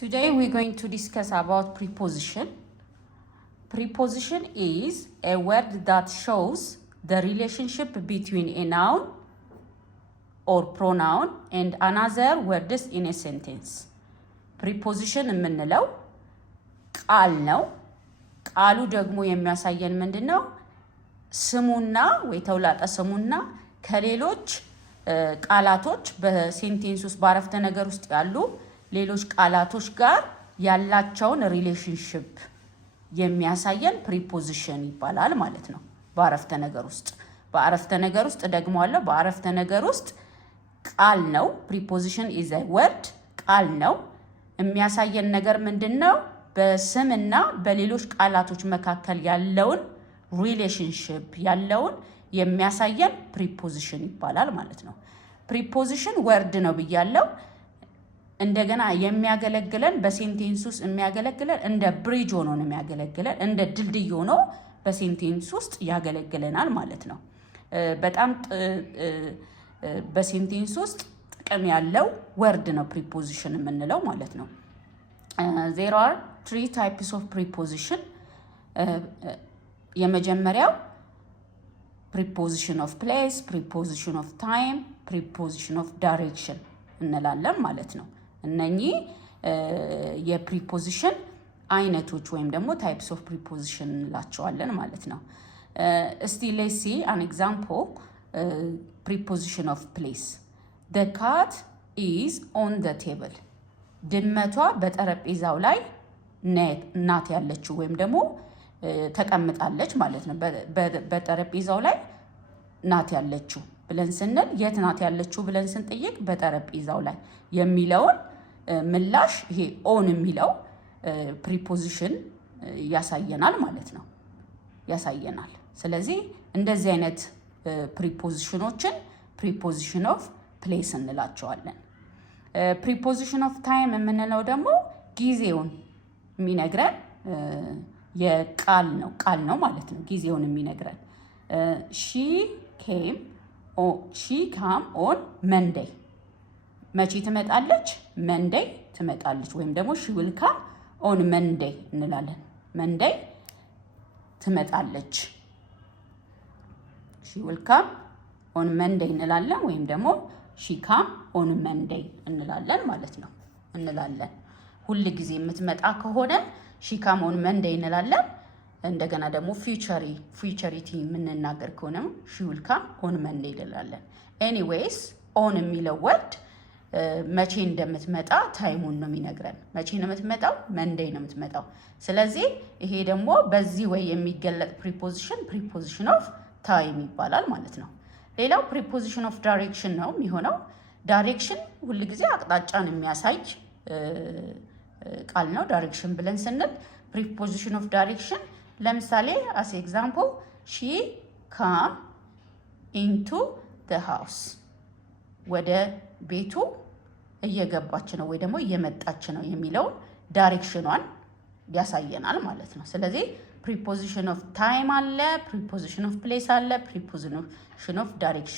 Today we're going to discuss about preposition. Preposition is a word that shows the relationship between a noun or pronoun and another words in a sentence. Preposition የምንለው ቃል ነው። ቃሉ ደግሞ የሚያሳየን ምንድነው? ስሙና ወይ ተውላጠ ስሙና ከሌሎች ቃላቶች በሴንቴንስ ውስጥ ባረፍተ ነገር ውስጥ ያሉ ሌሎች ቃላቶች ጋር ያላቸውን ሪሌሽንሺፕ የሚያሳየን ፕሪፖዚሽን ይባላል ማለት ነው። ባረፍተ ነገር ውስጥ ደግሞ አለ። ባረፍተ ነገር ውስጥ ቃል ነው። ፕሪፖዚሽን ኢዝ አ ወርድ ቃል ነው። የሚያሳየን ነገር ምንድነው? በስምና በሌሎች ቃላቶች መካከል ያለውን ሪሌሽንሺፕ ያለውን የሚያሳየን ፕሪፖዚሽን ይባላል ማለት ነው። ፕሪፖዚሽን ወርድ ነው ብያለው። እንደገና የሚያገለግለን በሴንቴንስ ውስጥ የሚያገለግለን እንደ ብሪጅ ሆኖ ነው የሚያገለግለን፣ እንደ ድልድይ ሆኖ በሴንቴንስ ውስጥ ያገለግለናል ማለት ነው። በጣም በሴንቴንስ ውስጥ ጥቅም ያለው ወርድ ነው ፕሪፖዚሽን የምንለው ማለት ነው። there are 3 types of preposition. የመጀመሪያው preposition of place, preposition of time, preposition of direction እንላለን ማለት ነው። እነኚህ የፕሪፖዚሽን አይነቶች ወይም ደግሞ types of preposition እንላቸዋለን ማለት ነው። እስቲ let's see an example. Preposition of place. The cat is on the table. ድመቷ በጠረጴዛው ላይ ናት ያለችው ወይም ደግሞ ተቀምጣለች ማለት ነው። በጠረጴዛው ላይ ናት ያለችው ብለን ስንል የት ናት ያለችው ብለን ስንጠይቅ በጠረጴዛው ላይ የሚለውን ምላሽ ይሄ ኦን የሚለው ፕሪፖዚሽን ያሳየናል ማለት ነው። ያሳየናል። ስለዚህ እንደዚህ አይነት ፕሪፖዚሽኖችን ፕሪፖዚሽን ኦፍ ፕሌስ እንላቸዋለን። ፕሪፖዚሽን ኦፍ ታይም የምንለው ደግሞ ጊዜውን የሚነግረን የቃል ነው ማለት ነው። ጊዜውን የሚነግረን she came on Monday. መቼ ትመጣለች? መንዴይ ትመጣለች። ወይም ደግሞ she will come on Monday እንላለን። መንዴይ ትመጣለች። she will come on Monday እንላለን። ወይም ደግሞ she come on Monday እንላለን ማለት ነው። እንላለን ሁሉ ጊዜ የምትመጣ ከሆነ she come on Monday እንላለን። እንደገና ደግሞ ፊውቸሪቲ የምንናገር ከሆነ she will come on Monday እንላለን። ኤኒዌይስ ኦን የሚለው ወርድ መቼ እንደምትመጣ ታይሙን ነው የሚነግረን። መቼ ነው የምትመጣው? መንዴይ ነው የምትመጣው። ስለዚህ ይሄ ደግሞ በዚህ ወይ የሚገለጥ ፕሪፖዚሽን ኦፍ ታይም ይባላል ማለት ነው። ሌላው ፕሪፖዚሽን ኦፍ ዳይሬክሽን ነው የሚሆነው። ዳይሬክሽን ሁሉ ጊዜ አቅጣጫን የሚያሳይ ቃል ነው። ዳይሬክሽን ብለን ስንል ፕሪፖዚሽን ኦፍ ዳይሬክሽን ለምሳሌ as example she come into the house ወደ ቤቱ እየገባች ነው ወይ ደግሞ እየመጣች ነው የሚለውን ዳይሬክሽኗን ያሳየናል ማለት ነው። ስለዚህ ፕሪፖዚሽን ኦፍ ታይም አለ፣ ፕሪፖዚሽን ኦፍ ፕሌስ አለ፣ ፕሪፖዚሽን ኦፍ ዳይሬክሽን